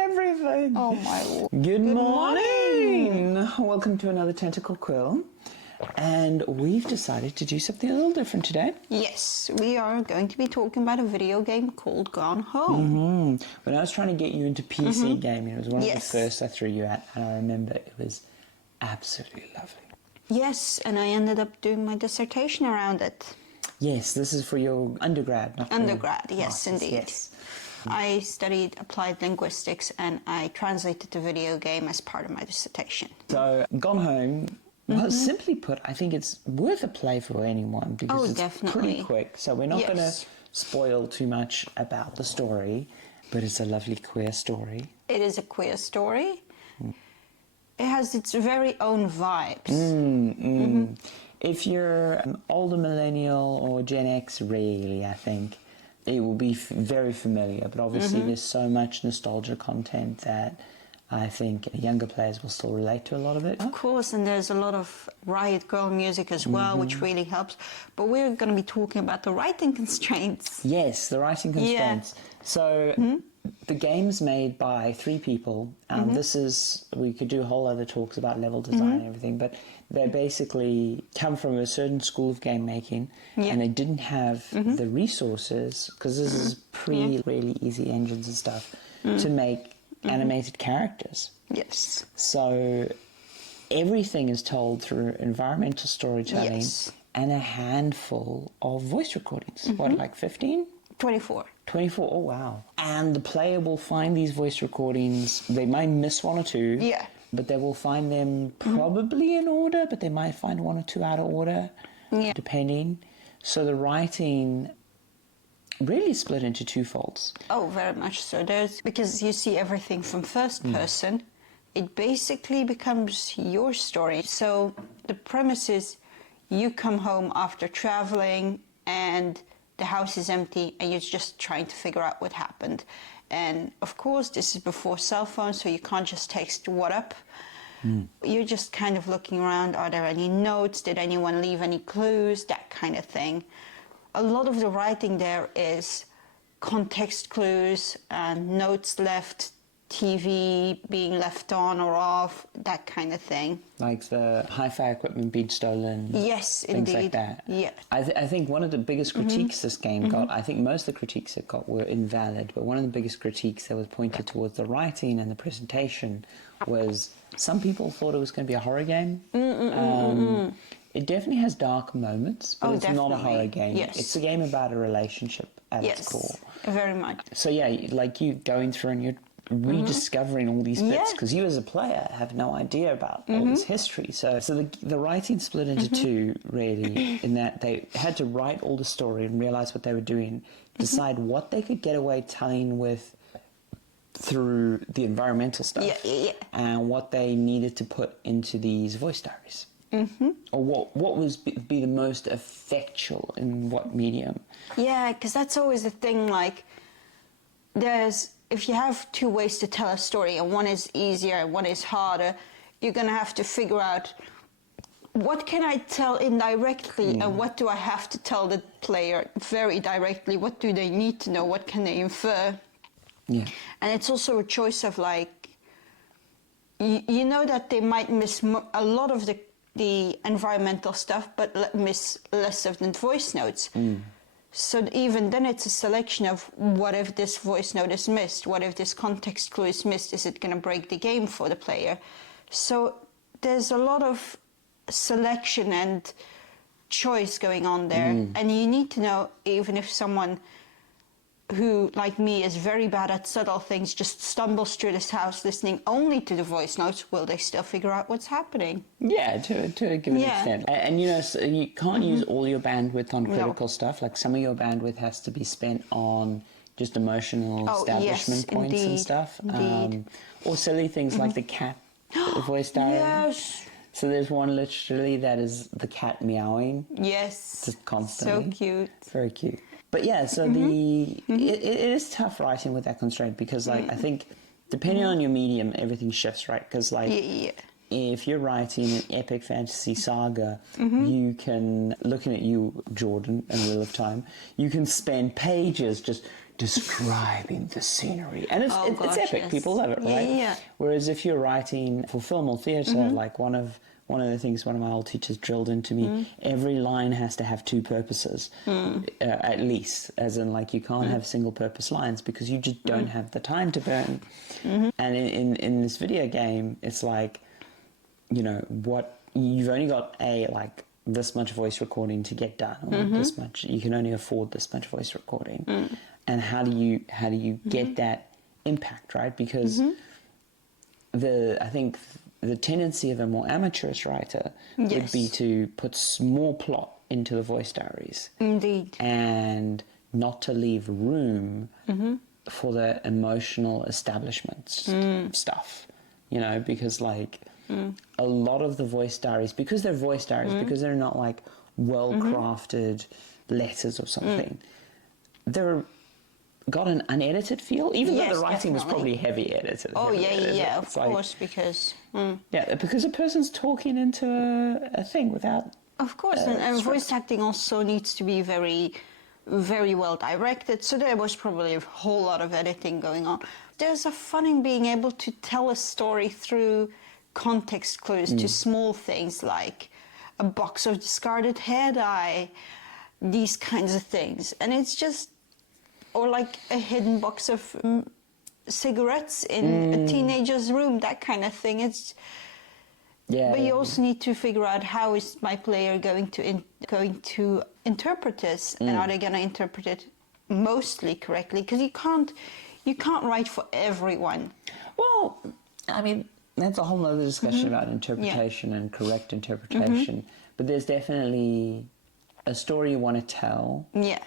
everything. Oh my lord. Good morning. Welcome to another Tentacle Quill. And we've decided to do something a little different today. Yes, we are going to be talking about a video game called Gone Home. When I was trying to get you into PC gaming, it was one of the Yes. first I threw you at, and I remember it was absolutely lovely. Yes, and I ended up doing my dissertation around it. Yes, this is for your undergrad, not your Undergrad, yes, masters. indeed. Yes. I studied applied linguistics and I translated the video game as part of my dissertation. So, Gone Home, well, simply put, I think it's worth a play for anyone because it's definitely. pretty quick. So we're not going to Yes. spoil too much about the story, but it's a lovely queer story. It is a queer story. It has its very own vibes. If you're an older millennial or Gen X, really, I think it will be very familiar. But obviously, there's so much nostalgia content that I think younger players will still relate to a lot of it. Of course, and there's a lot of Riot Girl music as well, which really helps. But we're going to be talking about the writing constraints. Yes, the writing constraints. So the game's made by 3 people. This is, we could do whole other talks about level design and everything, but they basically come from a certain school of game making and they didn't have the resources, because this is really easy engines and stuff, to make animated characters. Yes. So everything is told through environmental storytelling Yes. and a handful of voice recordings. What, like 15? 24. 24, oh wow. And the player will find these voice recordings, they might miss 1 or 2, Yeah. but they will find them probably in order, but they might find 1 or 2 out of order, depending. So the writing really split into 2 folds. Oh, very much so. Because you see everything from first person, it basically becomes your story. So the premise is you come home after traveling and the house is empty and you're just trying to figure out what happened. And of course, this is before cell phones, so you can't just text what up. You're just kind of looking around. Are there any notes? Did anyone leave any clues? That kind of thing. A lot of the writing there is context clues, notes left, TV being left on or off, that kind of thing. Like the hi-fi equipment being stolen. Yes, things indeed. like that. Yeah. I think one of the biggest critiques this game got, I think most of the critiques it got were invalid, but one of the biggest critiques that was pointed towards the writing and the presentation was some people thought it was going to be a horror game. It definitely has dark moments, but it's not a horror game. Yes. It's a game about a relationship at its core. Very much. So yeah, like you going through and you're rediscovering all these bits, because you as a player have no idea about all this history. So the writing split into 2, really, in that they had to write all the story and realize what they were doing, decide what they could get away telling with through the environmental stuff, and what they needed to put into these voice diaries. Or what was be the most effectual in what medium. Yeah, because that's always the thing, like, if you have 2 ways to tell a story and one is easier and one is harder, you're going to have to figure out what can I tell indirectly and what do I have to tell the player very directly, what do they need to know, what can they infer. Yeah. And it's also a choice of, like, you know that they might miss a lot of the environmental stuff, but miss less of the voice notes. So even then it's a selection of what if this voice note is missed, what if this context clue is missed, is it going to break the game for the player? So there's a lot of selection and choice going on there, and you need to know, even if someone who, like me, is very bad at subtle things, just stumbles through this house listening only to the voice notes, will they still figure out what's happening? Yeah, to a given extent. And you know, so you can't use all your bandwidth on critical stuff. Like, some of your bandwidth has to be spent on just emotional establishment points and stuff. Or silly things like the cat voice diary. Yes. So there's one literally that is the cat meowing. Yes. Just constantly. So cute. Very cute. But yeah, so it is tough writing with that constraint, because, like, I think depending on your medium, everything shifts, right? Because, like, if you're writing an epic fantasy saga, you can, looking at you, Jordan, and Wheel of Time, you can spend pages just describing the scenery, and it's gosh, epic. yes. People love it, right? Yeah. Whereas if you're writing for film or theatre, like one of the things one of my old teachers drilled into me, every line has to have two purposes, at least. As in, like, you can't have single purpose lines because you just don't have the time to burn. And in this video game, it's like, you know, what you've only got this much voice recording to get done, or this much, you can only afford this much voice recording. And how do you get that impact, right? Because I think the tendency of a more amateurish writer would be to put more plot into the voice diaries. Indeed. And not to leave room for the emotional establishment stuff, you know, because like a lot of the voice diaries, because they're voice diaries, because they're not like well-crafted letters or something, they're got an unedited feel, even though the writing was probably heavy edited. Oh, edited. of course, because... Yeah, because a person's talking into a thing without... Of course, and voice acting also needs to be very, very well directed, so there was probably a whole lot of editing going on. There's a fun in being able to tell a story through context clues to small things like a box of discarded hair dye, these kinds of things. And it's just... Or like a hidden box of cigarettes in a teenager's room, that kind of thing. It's... Yeah. But you also need to figure out how is my player going to interpret this, and are they going to interpret it mostly correctly? Because you can't write for everyone. Well, I mean, that's a whole other discussion about interpretation and correct interpretation. But there's definitely a story you want to tell. Yeah.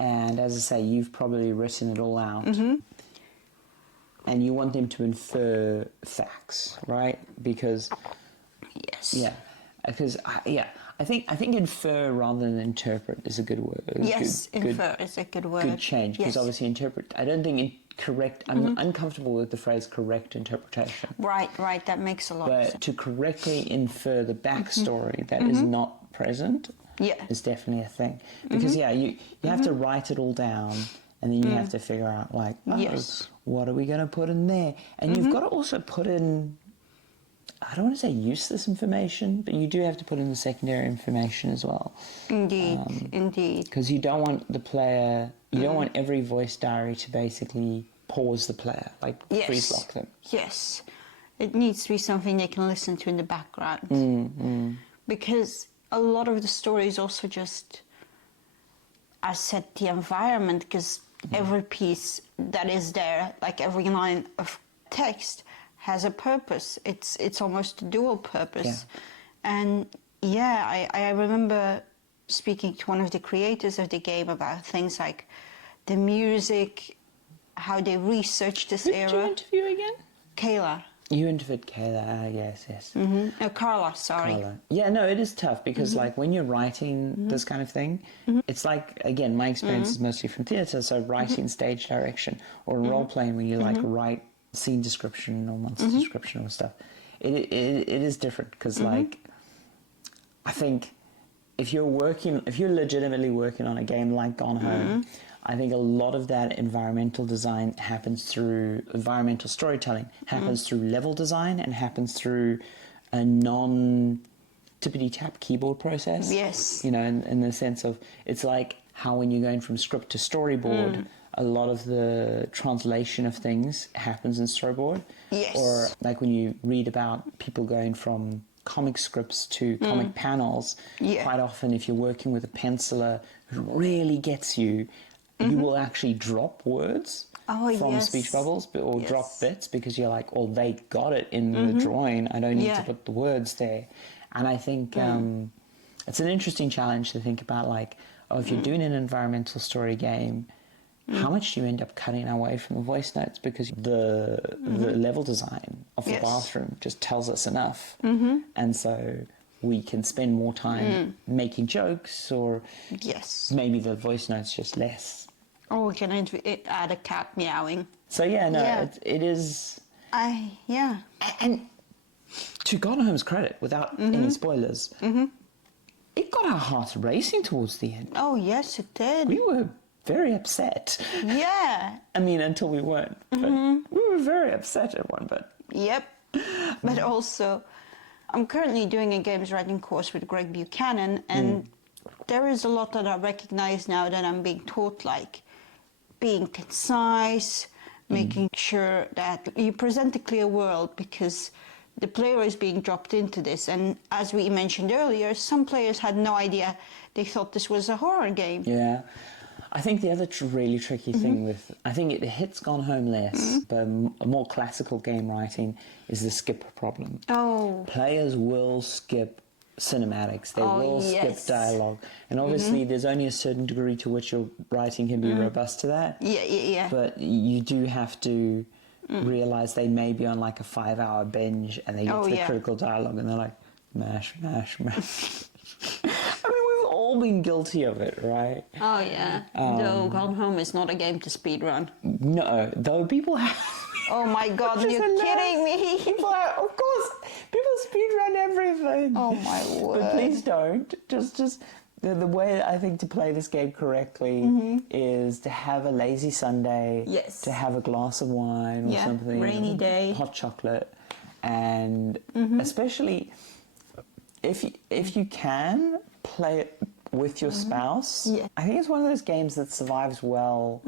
And as I say, you've probably written it all out. And you want them to infer facts, right? Because... Yes. Yeah. Because, I think infer rather than interpret is a good word. Yes, infer is a good word. Good change, because obviously interpret... I don't think correct... I'm uncomfortable with the phrase correct interpretation. Right, that makes a lot of sense. But to correctly infer the backstory that is not present is definitely a thing. Because, you have to write it all down, and then you have to figure out, like, what are we going to put in there? And you've got to also put in... I don't want to say useless information, but you do have to put in the secondary information as well. Indeed. Because you don't want the player... You don't want every voice diary to basically pause the player, like freeze lock them. Yes. It needs to be something they can listen to in the background. Because a lot of the story is also just, I said, the environment, because every piece that is there, like every line of text, has a purpose. It's almost a dual purpose. And I remember speaking to one of the creators of the game about things like the music, how they researched this era. Who did you interview again? Kayla. You interviewed Kayla, yes. Carla, sorry. Carla. Yeah, no, it is tough because, like, when you're writing this kind of thing, it's like, again, my experience is mostly from theatre, so writing stage direction or role-playing when you, like, write scene description or monster description or stuff. It is different because, like, I think if you're legitimately working on a game like Gone Home, I think a lot of that environmental design environmental storytelling happens through level design and happens through a non-tippity-tap keyboard process. Yes. You know, in the sense of, it's like how when you're going from script to storyboard, a lot of the translation of things happens in storyboard. Yes. Or like when you read about people going from comic scripts to comic panels, quite often if you're working with a penciler who really gets you, you will actually drop words from speech bubbles or drop bits because you're like, well, they got it in the drawing. I don't need to put the words there. And I think it's an interesting challenge to think about, like, if you're doing an environmental story game, how much do you end up cutting away from the voice notes because the level design of the bathroom just tells us enough. And so we can spend more time making jokes, or maybe the voice notes just less. Or we can add a cat meowing. So it is... And to Gone Home's credit, without any spoilers, it got our hearts racing towards the end. Oh, yes, it did. We were very upset. Yeah. I mean, until we weren't. But we were very upset at one, but... Yep. But also, I'm currently doing a games writing course with Greg Buchanan, and there is a lot that I recognize now that I'm being taught, like being concise, making sure that you present a clear world, because the player is being dropped into this. And as we mentioned earlier, some players had no idea. They thought this was a horror game. Yeah. I think the other really tricky thing with... I think it hits Gone Home less, but a more classical game writing is the skip problem. Oh. Players will skip cinematics. They will skip yes. dialogue. And obviously there's only a certain degree to which your writing can be robust to that. Yeah. But you do have to realize they may be on like a 5-hour binge and they get to the critical dialogue and they're like, mash. I mean, we've all been guilty of it, right? Oh, yeah. Though Gone Home is not a game to speedrun. No, though people have... Oh my God, you're kidding me. People are, of course, people speedrun everything. Oh my word. But please don't. Just the way I think to play this game correctly is to have a lazy Sunday, Yes. to have a glass of wine or something, rainy day, hot chocolate, and especially if you can play it with your spouse. Yeah. I think it's one of those games that survives well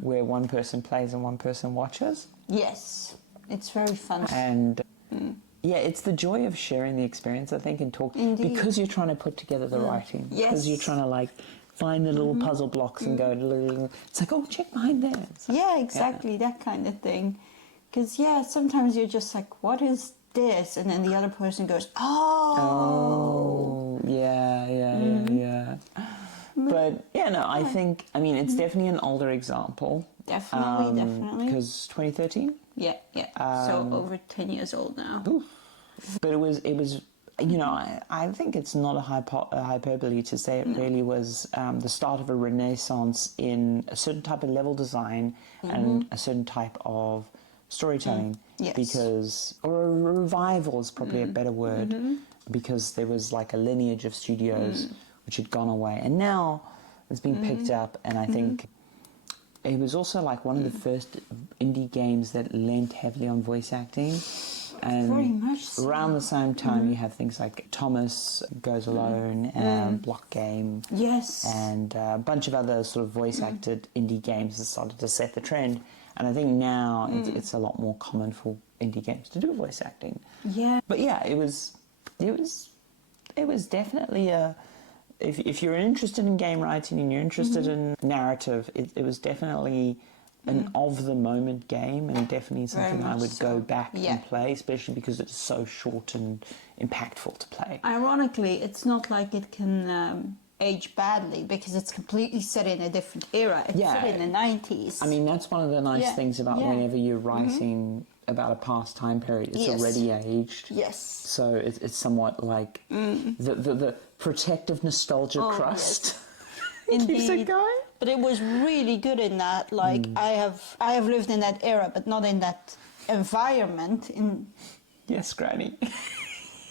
where one person plays and one person watches. Yes, it's very fun. And yeah, it's the joy of sharing the experience, I think, and talk because you're trying to put together the writing. Yes. Because you're trying to like find the little puzzle blocks and go. It's like, oh, check behind there. It's like, Yeah, exactly, that kind of thing. Because sometimes you're just like, what is this? And then the other person goes, oh, yeah. But yeah, no, I think, I mean, it's definitely an older example. Definitely. Because 2013. Yeah. So over 10 years old now. Oof. But it was, you know, I think it's not a hyperbole to say it really was the start of a renaissance in a certain type of level design and a certain type of storytelling. Yes. Because, or a revival is probably a better word, because there was like a lineage of studios which had gone away. And now it's been picked up, and I think it was also like one of the first indie games that lent heavily on voice acting. And Very much so. around the same time, you have things like Thomas Goes Alone, Block Game, Yes. and a bunch of other sort of voice-acted indie games that started to set the trend. And I think now it's a lot more common for indie games to do voice acting. Yeah. But yeah, it was definitely a... If you're interested in game writing and you're interested in narrative, it was definitely an of-the-moment game, and definitely something I would go back and play, especially because it's so short and impactful to play. Ironically, it's not like it can age badly, because it's completely set in a different era. It's set in the 90s. I mean, that's one of the nice things about whenever you're writing about a past time period. It's already aged. Yes. So it's somewhat like the protective nostalgia crust. Indeed. Keeps it going. But it was really good in that. Like I have lived in that era, but not in that environment. Yes, Granny.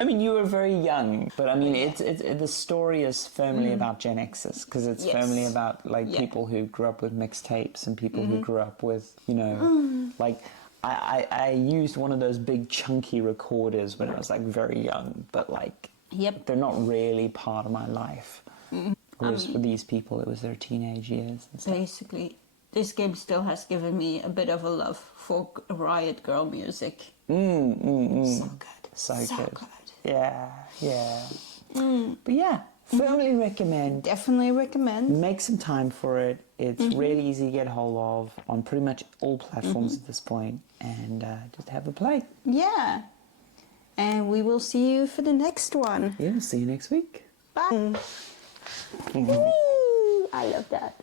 I mean, you were very young, but I mean, the story is firmly about Gen Xers, because it's firmly about like people who grew up with mixtapes and people who grew up with, you know, like I used one of those big chunky recorders when I was like very young, but like they're not really part of my life. Whereas for these people, it was their teenage years and stuff. Basically, this game still has given me a bit of a love for Riot Girl music. So good. So good. Yeah. But yeah, firmly recommend. Definitely recommend. Make some time for it. It's really easy to get hold of on pretty much all platforms at this point, and just have a play. Yeah. And we will see you for the next one. Yeah, we'll see you next week. Bye. I love that.